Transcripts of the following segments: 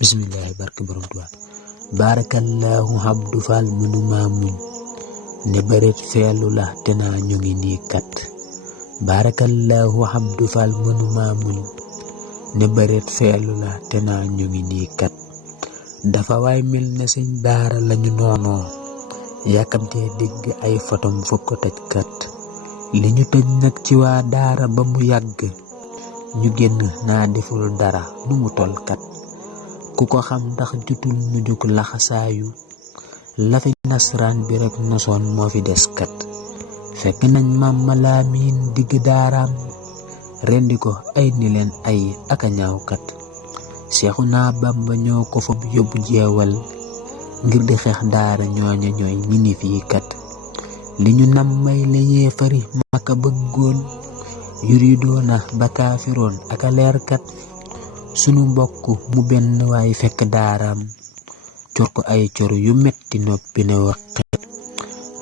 bismillahi barke borom Tuubaa barakallahu Abdou Fall mënuma muñ ne bëreet feelu la te naa ñu ngi nii kat barakallahu Abdou Fall mënuma muñ ne bëreet feelu la te naa ñu ngi nii kat dafa waay mel ne sëñ daara lañu noonoo yàkkamtee dégg ay fotom fokk ko tëj kat li ñu tëj nag ci waa daara ba mu yàgg ñu génn naa deful dara nu mu tol kat ku ko xam ndax jutul nu jóg laxasaayu lafi nasraan bi rek nosoon moo fi des kat fekk nañ maam Malaamin digg daaraam rendi ko ay ni leen ay aka ñaaw kat Seexuna Bamba ñoo ko fob yóbbu jeewal ngir di xeex daara ñooña ñooy ñi ni fii kat li ñu nam may la yéefari maka bëggoon yuridoona ba kaafiroon aka leer kat sunu mbokk mu benn waay fekk daaraam cor ko ay cor yu metti noppi ne waxet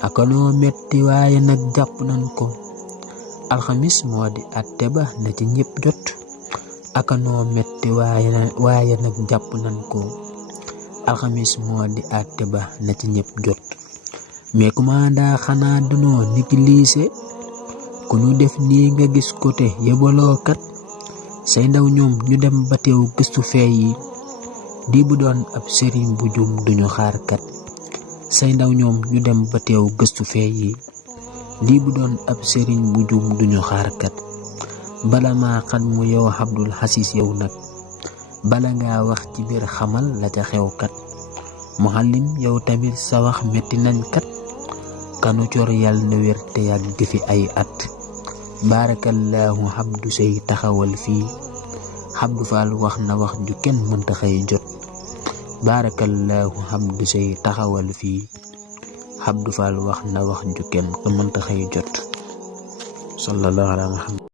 akanoo metti waaye nag jàpp nañ ko alxamis moo di àtte ba na ci ñépp jot akanoo metti waaye nag jàpp nañ ko alxamis moo di àtte ba na ci ñépp jot mais commanda xanaa danoo négligé ku nu def nii nga gis côté yebaloo kat say ndaw ñoom ñu dem ba teew gëstu fee yi di bu doon ab sëriñ bu jum duñu xaar kat say ndaw ñoom ñu dem ba teew gëstu fee yi di bu doon ab sëriñ bu jum duñu xaar kat bala maa xam mu yow Abdul Xasis yow nag bala ngaa wax ci biir xamal la ca xew kat muhallim yow tamit sa wax metti nañ kat kanu cor yal na wér te yàgg fi ay at barakallahu Abdou Sey taxawal fii Abdou Fall wax na wax ju kenn mënta xëy jot barakallahu Abdou Sey taxawal fii Abdou Fall wax na wax ju kenn mënta xëy jot sallallahu ala Muhammad